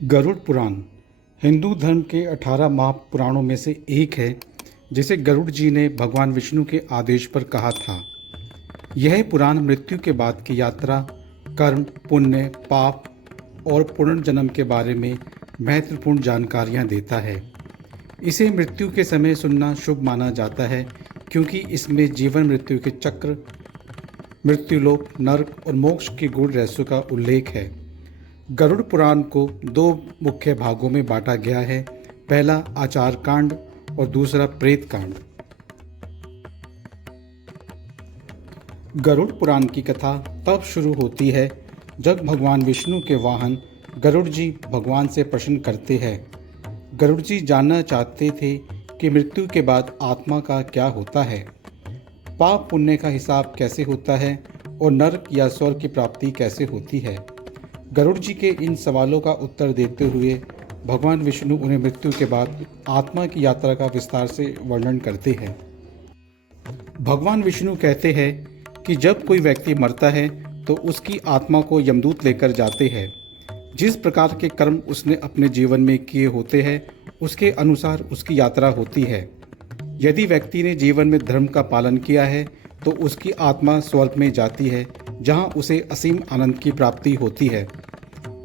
गरुड़ पुराण हिंदू धर्म के 18 महापुराणों में से एक है, जिसे गरुड़ जी ने भगवान विष्णु के आदेश पर कहा था। यह पुराण मृत्यु के बाद की यात्रा, कर्म, पुण्य, पाप और पुनर्जन्म के बारे में महत्वपूर्ण जानकारियां देता है। इसे मृत्यु के समय सुनना शुभ माना जाता है, क्योंकि इसमें जीवन मृत्यु के चक्र, मृत्युलोक, नरक और मोक्ष के गूढ़ रहस्यों का उल्लेख है। गरुड़ पुराण को दो मुख्य भागों में बांटा गया है। पहला आचार कांड और दूसरा प्रेत कांड। गरुड़ पुराण की कथा तब शुरू होती है जब भगवान विष्णु के वाहन गरुड़ जी भगवान से प्रश्न करते हैं। गरुड़ जी जानना चाहते थे कि मृत्यु के बाद आत्मा का क्या होता है, पाप पुण्य का हिसाब कैसे होता है और नरक या स्वर्ग की प्राप्ति कैसे होती है। गरुड़ जी के इन सवालों का उत्तर देते हुए भगवान विष्णु उन्हें मृत्यु के बाद आत्मा की यात्रा का विस्तार से वर्णन करते हैं। भगवान विष्णु कहते हैं कि जब कोई व्यक्ति मरता है तो उसकी आत्मा को यमदूत लेकर जाते हैं। जिस प्रकार के कर्म उसने अपने जीवन में किए होते हैं, उसके अनुसार उसकी यात्रा होती है। यदि व्यक्ति ने जीवन में धर्म का पालन किया है तो उसकी आत्मा स्वर्ग में जाती है, जहां उसे असीम आनंद की प्राप्ति होती है।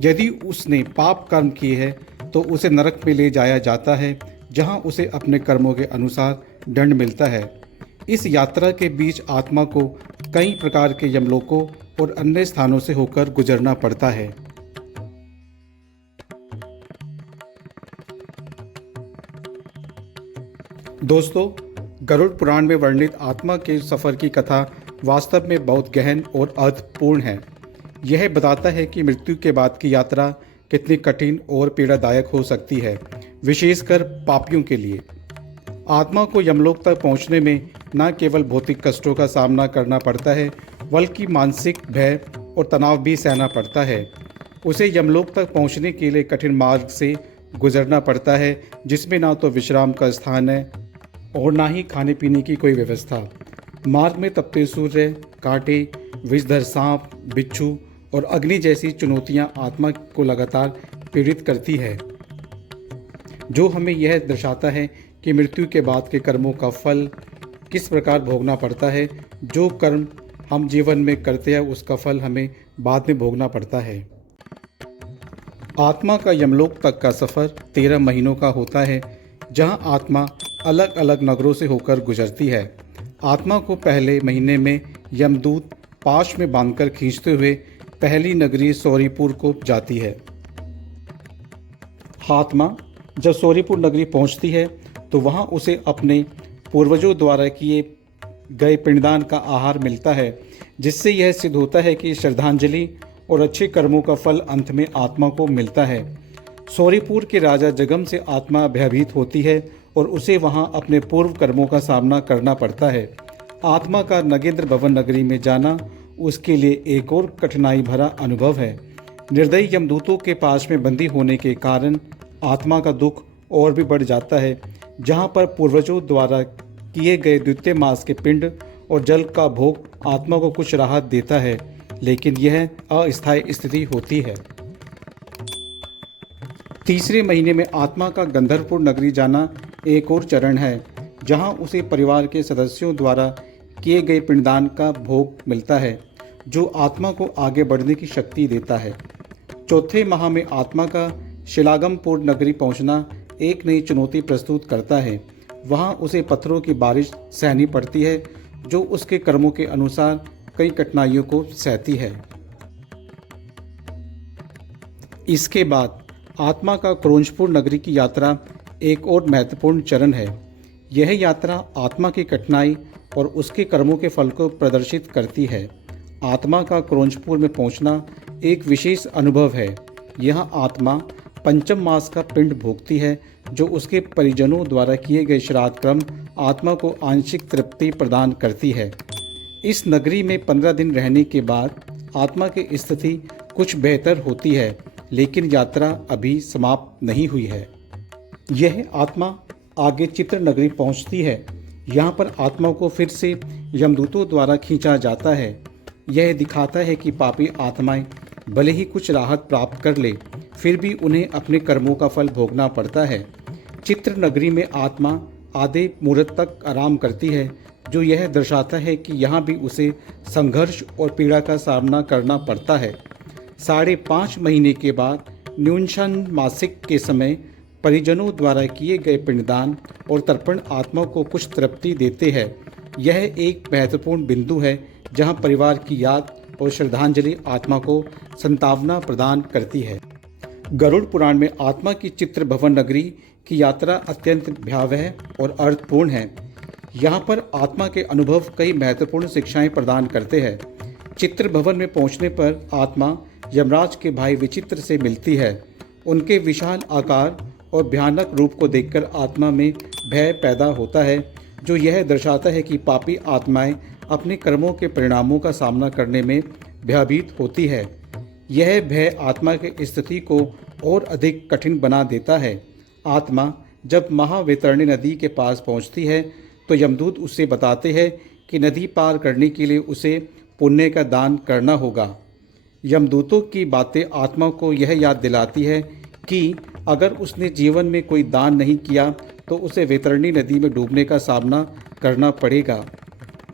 यदि उसने पाप कर्म किए हैं तो उसे नरक में ले जाया जाता है, जहां उसे अपने कर्मों के अनुसार दंड मिलता है। इस यात्रा के बीच आत्मा को कई प्रकार के यमलोकों और अन्य स्थानों से होकर गुजरना पड़ता है। दोस्तों, गरुड़ पुराण में वर्णित आत्मा के सफ़र की कथा वास्तव में बहुत गहन और अर्थपूर्ण है। यह बताता है कि मृत्यु के बाद की यात्रा कितनी कठिन और पीड़ादायक हो सकती है, विशेषकर पापियों के लिए। आत्मा को यमलोक तक पहुंचने में न केवल भौतिक कष्टों का सामना करना पड़ता है, बल्कि मानसिक भय और तनाव भी सहना पड़ता है। उसे यमलोक तक पहुंचने के लिए कठिन मार्ग से गुजरना पड़ता है, जिसमें ना तो विश्राम का स्थान है और ना ही खाने पीने की कोई व्यवस्था। मार्ग में तपते सूर्य, कांटे, विषधर सांप, बिच्छू और अग्नि जैसी चुनौतियां आत्मा को लगातार पीड़ित करती है, जो हमें यह दर्शाता है कि मृत्यु के बाद के कर्मों का फल किस प्रकार भोगना पड़ता है। जो कर्म हम जीवन में करते हैं, उसका फल हमें बाद में भोगना पड़ता है। आत्मा का यमलोक तक का सफ़र 13 महीनों का होता है, जहां आत्मा अलग अलग नगरों से होकर गुजरती है। आत्मा को पहले महीने में यमदूत पाश में बांधकर खींचते हुए पहली नगरी सौरीपुर को जाती है। आत्मा जब सौरीपुर नगरी पहुंचती है तो वहां उसे अपने पूर्वजों द्वारा किए गए पिंडदान का आहार मिलता है, जिससे यह सिद्ध होता है कि श्रद्धांजलि और अच्छे कर्मों का फल अंत में आत्मा को मिलता है। सौरीपुर के राजा जगम से आत्मा भयभीत होती है और उसे वहां अपने पूर्व कर्मों का सामना करना पड़ता है। आत्मा का नगेंद्र भवन नगरी में जाना उसके लिए एक और कठिनाई भरा अनुभव है। निर्दयी यमदूतों के पास में बंदी होने के कारण आत्मा का दुख और भी बढ़ जाता है। जहां पर पूर्वजों द्वारा किए गए द्वितीय मास के पिंड और जल का भोग आत्मा को कुछ राहत देता है, लेकिन यह अस्थायी स्थिति होती है। तीसरे महीने में आत्मा का गंधर्वपुर नगरी जाना एक और चरण है, जहां उसे परिवार के सदस्यों द्वारा किए गए पिंडदान का भोग मिलता है, जो आत्मा को आगे बढ़ने की शक्ति देता है। चौथे माह में आत्मा का शिलागमपुर नगरी पहुंचना एक नई चुनौती प्रस्तुत करता है। वहां उसे पत्थरों की बारिश सहनी पड़ती है, जो उसके कर्मों के अनुसार कई कठिनाइयों को सहती है। इसके बाद आत्मा का क्रोंचपुर नगरी की यात्रा एक और महत्वपूर्ण चरण है। यह यात्रा आत्मा की कठिनाई और उसके कर्मों के फल को प्रदर्शित करती है। आत्मा का क्रोंचपुर में पहुंचना एक विशेष अनुभव है। यह आत्मा पंचम मास का पिंड भोगती है, जो उसके परिजनों द्वारा किए गए श्राद्ध कर्म आत्मा को आंशिक तृप्ति प्रदान करती है। इस नगरी में 15 दिन रहने के बाद आत्मा की स्थिति कुछ बेहतर होती है, लेकिन यात्रा अभी समाप्त नहीं हुई है। यह आत्मा आगे चित्र नगरी पहुंचती है। यहाँ पर आत्मा को फिर से यमदूतों द्वारा खींचा जाता है। यह दिखाता है कि पापी आत्माएं भले ही कुछ राहत प्राप्त कर ले, फिर भी उन्हें अपने कर्मों का फल भोगना पड़ता है। चित्र नगरी में आत्मा आधे मुहूर्त तक आराम करती है, जो यह दर्शाता है कि यहाँ भी उसे संघर्ष और पीड़ा का सामना करना पड़ता है। 5.5 महीने के बाद न्यूनशन मासिक के समय परिजनों द्वारा किए गए पिंडदान और तर्पण आत्मा को कुछ तृप्ति देते हैं। यह एक महत्वपूर्ण बिंदु है जहाँ परिवार की याद और श्रद्धांजलि आत्मा को संतावना प्रदान करती है। गरुड़ पुराण में आत्मा की चित्र भवन नगरी की यात्रा अत्यंत भयावह और अर्थपूर्ण है। यहाँ पर आत्मा के अनुभव कई महत्वपूर्ण शिक्षाएं प्रदान करते हैं। चित्र भवन में पहुँचने पर आत्मा यमराज के भाई विचित्र से मिलती है। उनके विशाल आकार और भयानक रूप को देखकर आत्मा में भय पैदा होता है, जो यह दर्शाता है कि पापी आत्माएं अपने कर्मों के परिणामों का सामना करने में भयभीत होती है। यह भय आत्मा की स्थिति को और अधिक कठिन बना देता है। आत्मा जब महावैतरणी नदी के पास पहुंचती है तो यमदूत उससे बताते हैं कि नदी पार करने के लिए उसे पुण्य का दान करना होगा। यमदूतों की बातें आत्मा को यह याद दिलाती है कि अगर उसने जीवन में कोई दान नहीं किया तो उसे वैतरणी नदी में डूबने का सामना करना पड़ेगा।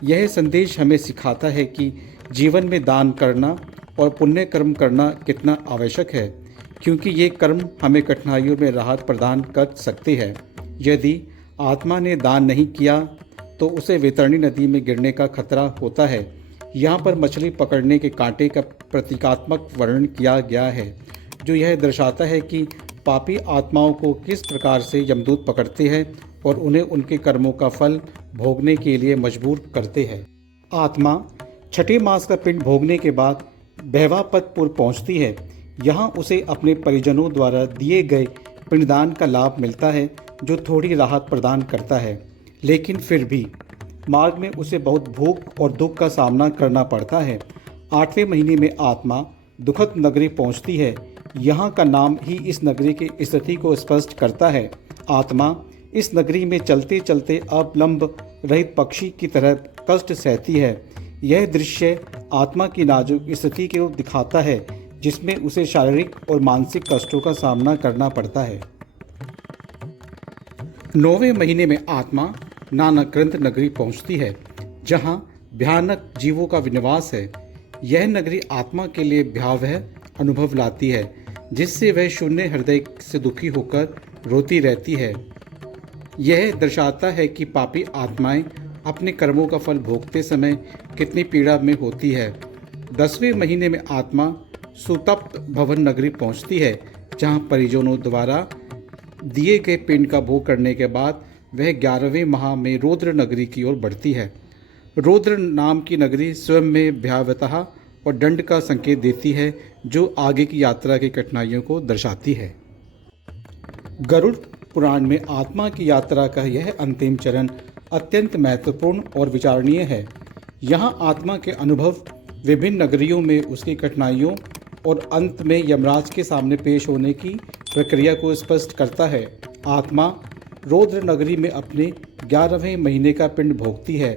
यह संदेश हमें सिखाता है कि जीवन में दान करना और पुण्य कर्म करना कितना आवश्यक है, क्योंकि ये कर्म हमें कठिनाइयों में राहत प्रदान कर सकते हैं। यदि आत्मा ने दान नहीं किया तो उसे वैतरणी नदी में गिरने का खतरा होता है। यहाँ पर मछली पकड़ने के कांटे का प्रतीकात्मक वर्णन किया गया है, जो यह दर्शाता है कि पापी आत्माओं को किस प्रकार से यमदूत पकड़ते हैं और उन्हें उनके कर्मों का फल भोगने के लिए मजबूर करते हैं। आत्मा छठे मास का पिंड भोगने के बाद बहवापतपुर पहुंचती है। यहाँ उसे अपने परिजनों द्वारा दिए गए पिंडदान का लाभ मिलता है, जो थोड़ी राहत प्रदान करता है, लेकिन फिर भी मार्ग में उसे बहुत भूख और दुख का सामना करना पड़ता है। 8वें महीने में आत्मा दुखद नगरी पहुंचती है। यहाँ का नाम ही इस नगरी की स्थिति को स्पष्ट करता है। आत्मा इस नगरी में चलते चलते अवलंब रहित पक्षी की तरह कष्ट सहती है। यह दृश्य आत्मा की नाजुक स्थिति को दिखाता है, जिसमें उसे शारीरिक और मानसिक कष्टों का सामना करना पड़ता है। 9वें महीने में आत्मा नानाक्रंथ नगरी पहुंचती है, जहां भयानक जीवों का निवास है। यह नगरी आत्मा के लिए भयावह अनुभव लाती है, जिससे वह शून्य हृदय से दुखी होकर रोती रहती है। यह दर्शाता है कि पापी आत्माएं अपने कर्मों का फल भोगते समय कितनी पीड़ा में होती है। 10वें महीने में आत्मा सुतप्त भवन नगरी पहुंचती है, जहां परिजनों द्वारा दिए गए पिंड का भोग करने के बाद वह 11वें माह में रौद्र नगरी की ओर बढ़ती है। रौद्र नाम की नगरी स्वयं में भयावहता और दंड का संकेत देती है, जो आगे की यात्रा की कठिनाइयों को दर्शाती है। गरुड़ पुराण में आत्मा की यात्रा का यह अंतिम चरण अत्यंत महत्वपूर्ण और विचारणीय है। यहाँ आत्मा के अनुभव विभिन्न नगरियों में उसकी कठिनाइयों और अंत में यमराज के सामने पेश होने की प्रक्रिया को स्पष्ट करता है। आत्मा रौद्र नगरी में अपने 11वें महीने का पिंड भोगती है।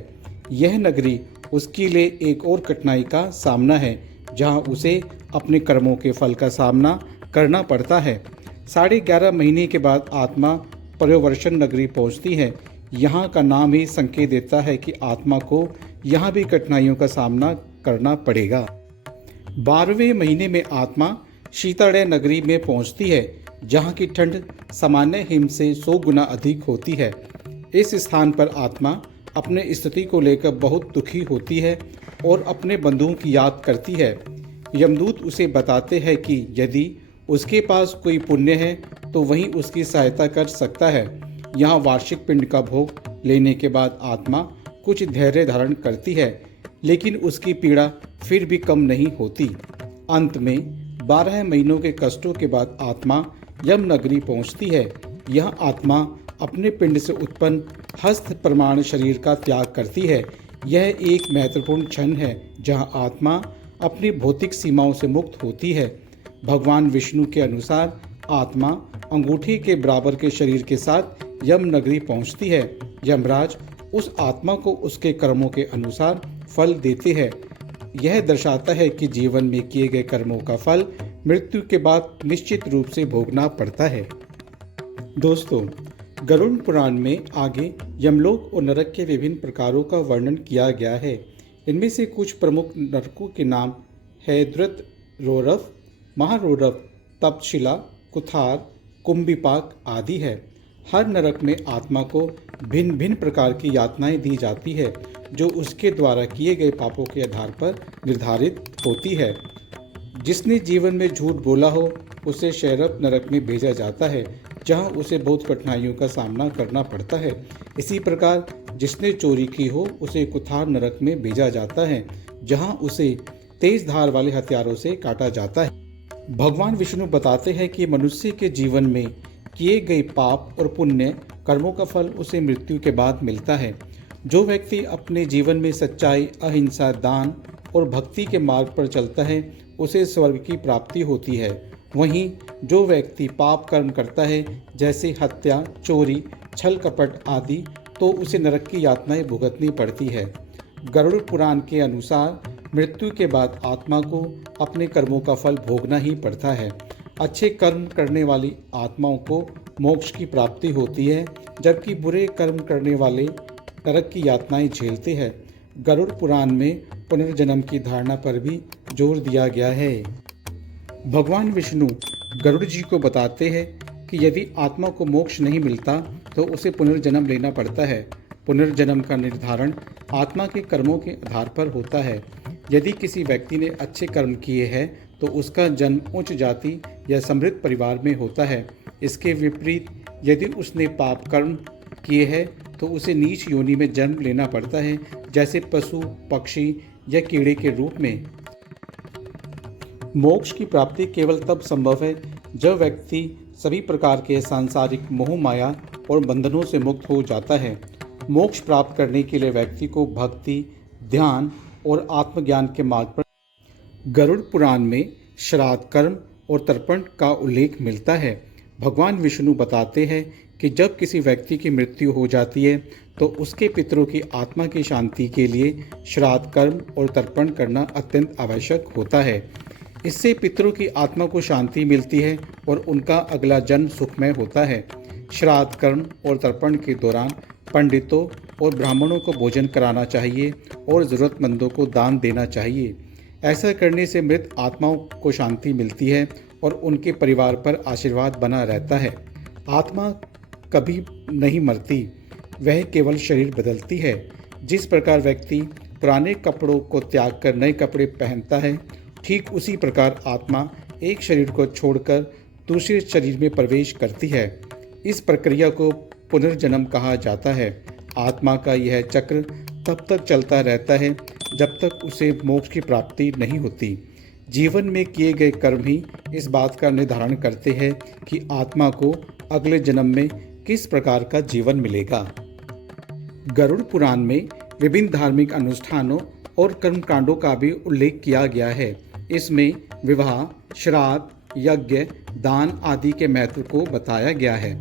यह नगरी उसके लिए एक और कठिनाई का सामना है, जहां उसे अपने कर्मों के फल का सामना करना पड़ता है। 11.5 महीने के बाद आत्मा पर्यवर्षण नगरी पहुंचती है। यहाँ का नाम ही संकेत देता है कि आत्मा को यहाँ भी कठिनाइयों का सामना करना पड़ेगा। 12वें महीने में आत्मा शीतलय नगरी में पहुंचती है, जहाँ की ठंड सामान्य हिम से 100 गुना अधिक होती है। इस स्थान पर आत्मा अपने स्थिति को लेकर बहुत दुखी होती है और अपने बंधुओं की याद करती है। यमदूत उसे बताते हैं कि यदि उसके पास कोई पुण्य है तो वही उसकी सहायता कर सकता है। यहाँ वार्षिक पिंड का भोग लेने के बाद आत्मा कुछ धैर्य धारण करती है, लेकिन उसकी पीड़ा फिर भी कम नहीं होती। अंत में 12 महीनों के कष्टों के बाद आत्मा यम नगरी पहुंचती है। यह आत्मा अपने पिंड से उत्पन्न हस्त प्रमाण शरीर का त्याग करती है। यह एक महत्वपूर्ण क्षण है जहां आत्मा अपनी भौतिक सीमाओं से मुक्त होती है। भगवान विष्णु के अनुसार आत्मा अंगूठी के बराबर के शरीर के साथ यम नगरी पहुंचती है। यमराज उस आत्मा को उसके कर्मों के अनुसार फल देते हैं। यह दर्शाता है कि जीवन में किए गए कर्मों का फल मृत्यु के बाद निश्चित रूप से भोगना पड़ता है। दोस्तों, गरुड़ पुराण में आगे यमलोक और नरक के विभिन्न प्रकारों का वर्णन किया गया है। इनमें से कुछ प्रमुख नरकों के नाम है द्रुत रौरव, महारौरव, तक्षशिला, कुठार, कुंभिपाक आदि है। हर नरक में आत्मा को भिन्न भिन्न प्रकार की यातनाएं दी जाती है, जो उसके द्वारा किए गए पापों के आधार पर निर्धारित होती है। जिसने जीवन में झूठ बोला हो उसे शैरप नरक में भेजा जाता है, जहां उसे बहुत कठिनाइयों का सामना करना पड़ता है। इसी प्रकार जिसने चोरी की हो उसे कुठार नरक में भेजा जाता है, जहां उसे तेज धार वाले हथियारों से काटा जाता है। भगवान विष्णु बताते हैं कि मनुष्य के जीवन में किए गए पाप और पुण्य कर्मों का फल उसे मृत्यु के बाद मिलता है। जो व्यक्ति अपने जीवन में सच्चाई, अहिंसा, दान और भक्ति के मार्ग पर चलता है उसे स्वर्ग की प्राप्ति होती है। वहीं जो व्यक्ति पाप कर्म करता है, जैसे हत्या, चोरी, छल कपट आदि, तो उसे नरक की यातनाएं भुगतनी पड़ती है। गरुड़ पुराण के अनुसार मृत्यु के बाद आत्मा को अपने कर्मों का फल भोगना ही पड़ता है। अच्छे कर्म करने वाली आत्माओं को मोक्ष की प्राप्ति होती है, जबकि बुरे कर्म करने वाले नरक की यातनाएं झेलते हैं। गरुड़ पुराण में पुनर्जन्म की धारणा पर भी जोर दिया गया है। भगवान विष्णु गरुड़ जी को बताते हैं कि यदि आत्मा को मोक्ष नहीं मिलता तो उसे पुनर्जन्म लेना पड़ता है। पुनर्जन्म का निर्धारण आत्मा के कर्मों के आधार पर होता है। यदि किसी व्यक्ति ने अच्छे कर्म किए हैं तो उसका जन्म उच्च जाति या समृद्ध परिवार में होता है। इसके विपरीत यदि उसने पाप कर्म किए हैं तो उसे नीच योनि में जन्म लेना पड़ता है, जैसे पशु, पक्षी या कीड़े के रूप में। मोक्ष की प्राप्ति केवल तब संभव है जब व्यक्ति सभी प्रकार के सांसारिक मोह माया और बंधनों से मुक्त हो जाता है। मोक्ष प्राप्त करने के लिए व्यक्ति को भक्ति, ध्यान और आत्मज्ञान के मार्ग पर गरुड़ पुराण में श्राद्ध कर्म और तर्पण का उल्लेख मिलता है। भगवान विष्णु बताते हैं कि जब किसी व्यक्ति की मृत्यु हो जाती है तो उसके पितरों की आत्मा की शांति के लिए श्राद्ध कर्म और तर्पण करना अत्यंत आवश्यक होता है। इससे पितरों की आत्मा को शांति मिलती है और उनका अगला जन्म सुखमय होता है। श्राद्ध कर्म और तर्पण के दौरान पंडितों और ब्राह्मणों को भोजन कराना चाहिए और ज़रूरतमंदों को दान देना चाहिए। ऐसा करने से मृत आत्माओं को शांति मिलती है और उनके परिवार पर आशीर्वाद बना रहता है। आत्मा कभी नहीं मरती, वह केवल शरीर बदलती है। जिस प्रकार व्यक्ति पुराने कपड़ों को त्याग कर नए कपड़े पहनता है, ठीक उसी प्रकार आत्मा एक शरीर को छोड़कर दूसरे शरीर में प्रवेश करती है। इस प्रक्रिया को पुनर्जन्म कहा जाता है। आत्मा का यह चक्र तब तक चलता रहता है जब तक उसे मोक्ष की प्राप्ति नहीं होती। जीवन में किए गए कर्म ही इस बात का निर्धारण करते हैं कि आत्मा को अगले जन्म में किस प्रकार का जीवन मिलेगा। गरुड़ पुराण में विभिन्न धार्मिक अनुष्ठानों और कर्मकांडों का भी उल्लेख किया गया है। इसमें विवाह, श्राद्ध, यज्ञ, दान आदि के महत्व को बताया गया है।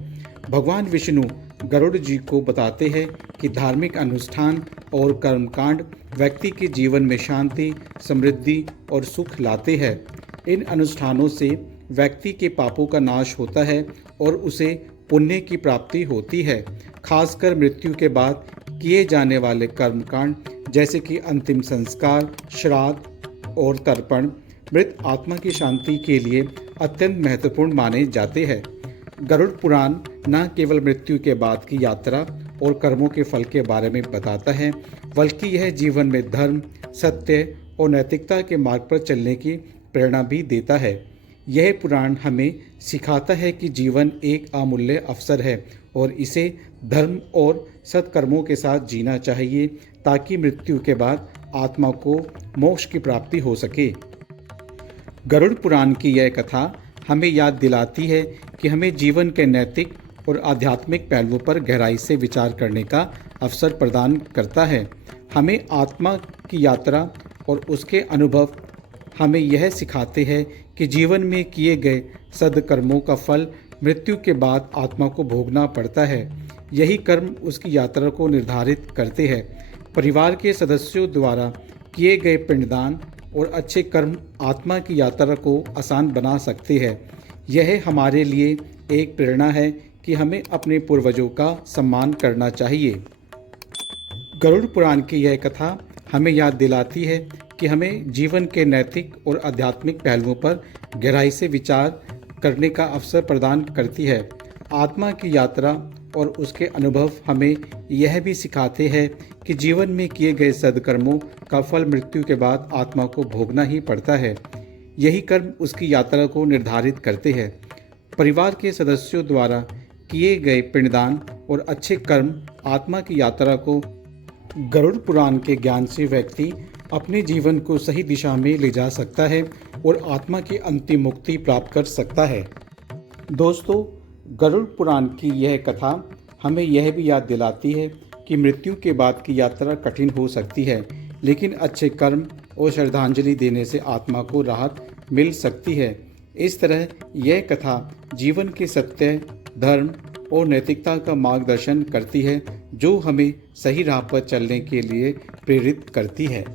भगवान विष्णु गरुड़ जी को बताते हैं कि धार्मिक अनुष्ठान और कर्मकांड व्यक्ति के जीवन में शांति, समृद्धि और सुख लाते हैं। इन अनुष्ठानों से व्यक्ति के पापों का नाश होता है और उसे पुण्य की प्राप्ति होती है। खासकर मृत्यु के बाद किए जाने वाले कर्मकांड जैसे कि अंतिम संस्कार, श्राद्ध और तर्पण मृत आत्मा की शांति के लिए अत्यंत महत्वपूर्ण माने जाते हैं। गरुड़ पुराण न केवल मृत्यु के बाद की यात्रा और कर्मों के फल के बारे में बताता है, बल्कि यह जीवन में धर्म, सत्य और नैतिकता के मार्ग पर चलने की प्रेरणा भी देता है। यह पुराण हमें सिखाता है कि जीवन एक अमूल्य अवसर है और इसे धर्म और सत्कर्मों के साथ जीना चाहिए ताकि मृत्यु के बाद आत्मा को मोक्ष की प्राप्ति हो सके। गरुड़ पुराण की यह कथा हमें याद दिलाती है कि हमें जीवन के नैतिक और आध्यात्मिक पहलुओं पर गहराई से विचार करने का अवसर प्रदान करता है। हमें आत्मा की यात्रा और उसके अनुभव हमें यह सिखाते हैं कि जीवन में किए गए सद्कर्मों का फल मृत्यु के बाद आत्मा को भोगना पड़ता है। यही कर्म उसकी यात्रा को निर्धारित करते हैं। परिवार के सदस्यों द्वारा किए गए पिंडदान, और अच्छे कर्म आत्मा की यात्रा को आसान बना सकते हैं। यह हमारे लिए एक प्रेरणा है कि हमें अपने पूर्वजों का सम्मान करना चाहिए। गरुड़ पुराण की यह कथा हमें याद दिलाती है कि हमें जीवन के नैतिक और आध्यात्मिक पहलुओं पर गहराई से विचार करने का अवसर प्रदान करती है। आत्मा की यात्रा और उसके अनुभव हमें यह भी सिखाते हैं कि जीवन में किए गए सद्कर्मों का फल मृत्यु के बाद आत्मा को भोगना ही पड़ता है। यही कर्म उसकी यात्रा को निर्धारित करते हैं। परिवार के सदस्यों द्वारा किए गए पिंडदान और अच्छे कर्म आत्मा की यात्रा को गरुड़ पुराण के ज्ञान से व्यक्ति अपने जीवन को सही दिशा में ले जा सकता है और आत्मा की अंतिम मुक्ति प्राप्त कर सकता है। दोस्तों, गरुड़ पुराण की यह कथा हमें यह भी याद दिलाती है कि मृत्यु के बाद की यात्रा कठिन हो सकती है, लेकिन अच्छे कर्म और श्रद्धांजलि देने से आत्मा को राहत मिल सकती है। इस तरह यह कथा जीवन के सत्य, धर्म और नैतिकता का मार्गदर्शन करती है, जो हमें सही राह पर चलने के लिए प्रेरित करती है।